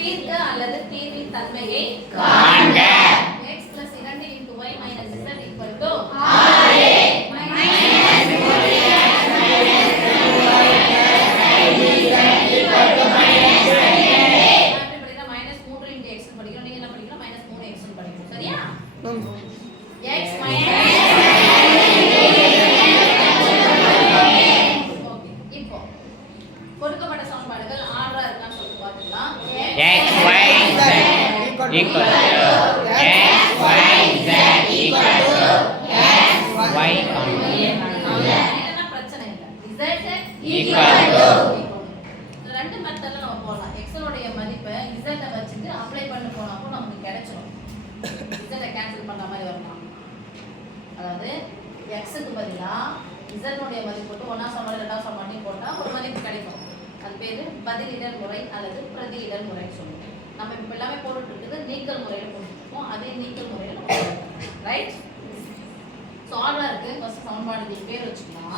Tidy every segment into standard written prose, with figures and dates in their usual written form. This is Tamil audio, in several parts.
தீர்க்க அல்லது தீர்வின் தன்மையை காண்க. x plus 2 into y minus z equal to 6. கொடுக்கப்பட்ட சமன்பாடுகள் ஆர்டரா இருக்கான்னு சொல்லி பார்த்துக்கலாம். x y z equal to x y z equal to x y என்ன பிரச்சனை இல்ல. z equal to ரெண்டு மெத்தட்ல நம்ம போடலாம். x உடைய மதிப்பை z வச்சிட்டு அப்ளை பண்ணி போனாலும் நமக்கு கிடைச்சிரும். z கேன்சல் பண்ற மாதிரி வரலாம். அதாவது x க்கு பதிலா z உடைய மதிப்பு போட்டு ஒண்ணா சமன்பாடு ரெண்டாவது சமன்பாடு போட்டா ஒரு மதிப்பு கிடைக்கும். அது பேரு பதிலிடல் முறை அல்லது பிரதியிடல் முறை சொல்லுவோம். நம்ம இப்ப எல்லாமே போட்டுட்டு இருக்குது நீக்கல் முறையில போட்டுருக்கோம். அதே நீக்கல் முறையில ரைட். சோ ஆர்டரா இருக்கு. ஃபர்ஸ்ட் சமன்பாடு பேர் வச்சுக்கலாம்.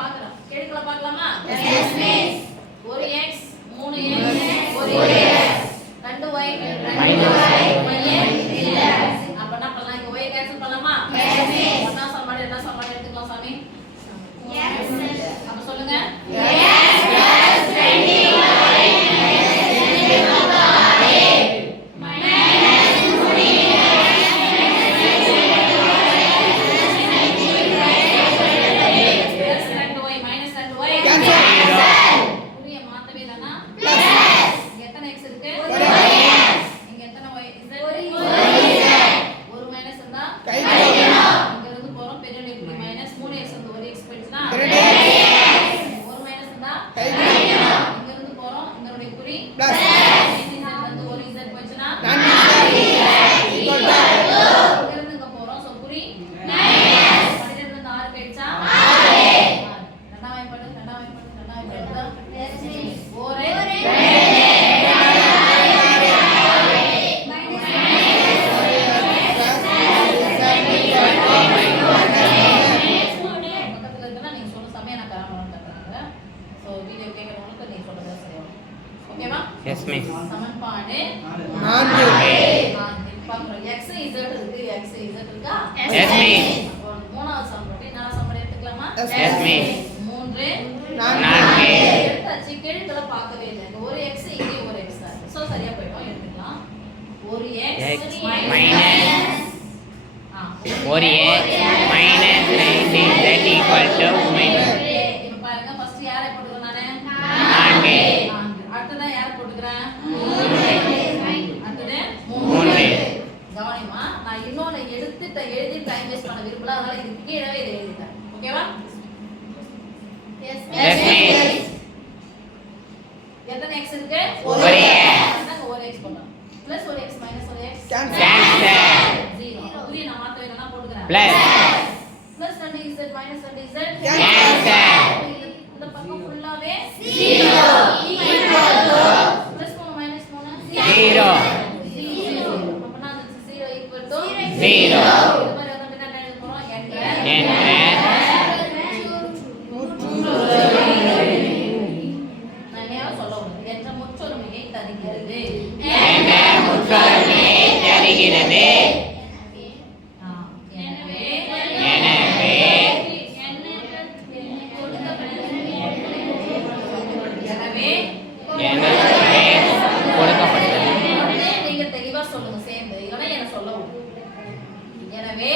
பார்க்கலாம். கேள்விகளை பார்க்கலாமா? Yes miss. ஒரு x 3x ஒரு x 2y இல்ல. அப்ப என்ன பண்ணலாம்? இங்க y கேன்சல் பண்ணலாமா? Yes miss. ஒண்ணா சமன்பாடு ரெண்டாவது சமன்பாடு எடுத்துக்கலாம் சாமி. Yes miss. அப்ப சொல்லுங்க. X plus 20y Yes miss. சமன்பாடு 4. x z இருக்கு. x z இருக்கா? Yes miss. மூணாவது சமன்பாடு நாலா சமன்பாடு எடுத்துக்கலாமா? Yes miss. 3 4 எடுத்தாச்சு. கேள்விகளை பார்க்கவே இல்லை. ஒரு x இங்கே ஒரு x தான். சோ சரியா போய்டும். எடுத்துக்கலாம். ஒரு x minus ஒரு x minus 19 equal to minus. இப்ப பாருங்க ஃபர்ஸ்ட் யாரை போட்டுறேன் நானு 4. அடுத்ததா யார் போட்டுறேன்? 3. கவனிமா, நான் இன்னொன்னு எடுத்து எழுதி டைம் வேஸ்ட் பண்ண விரும்பல. அதனால இது கீழவே இதை எழுதிட்டேன். ஓகேவா? Yes miss. எத்தனை x இருக்கு? ஒரு x. நாங்க ஒரு x போடுறோம். பிளஸ் ஒரு x மைனஸ் ஒரு x Cancel. 0. புரிய நான் மாத்த வேணா போடுறேன். Plus. Plus 2z minus 2z Cancel. இந்த பக்கம் ஃபுல்லாவே 0 பிளஸ் 3 மைனஸ் 3 0 அப்பனா அது 0 ஈக்குவல் டு 0. இது மாதிரி வந்து என்ன எழுத போறோம்? நான் சொல்ல என்ற முற்றொருமையை தருகிறது. என்ற முற்றொருமையை தருகிறது. நீங்க தெளிவா சொல்லுங்க சேர்ந்து. இல்லனா என்ன சொல்லவும். எனவே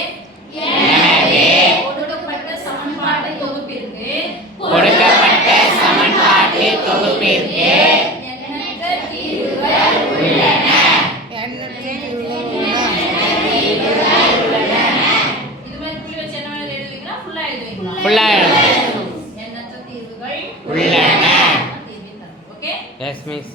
கொடுக்கப்பட்ட சமன்பாட்டு தொகுப்பிற்கு எண்ணற்ற தீர்வுகள் உள்ளன. இது மாதிரி புள்ளி வச்சு என்ன வேணா எழுதுவீங்களா? ஃபுல்லா எழுதுவீங்களா? எண்ணற்ற தீர்வுகள் உள்ளன. தீர்வின் தன்மை. ஓகே? Yes miss.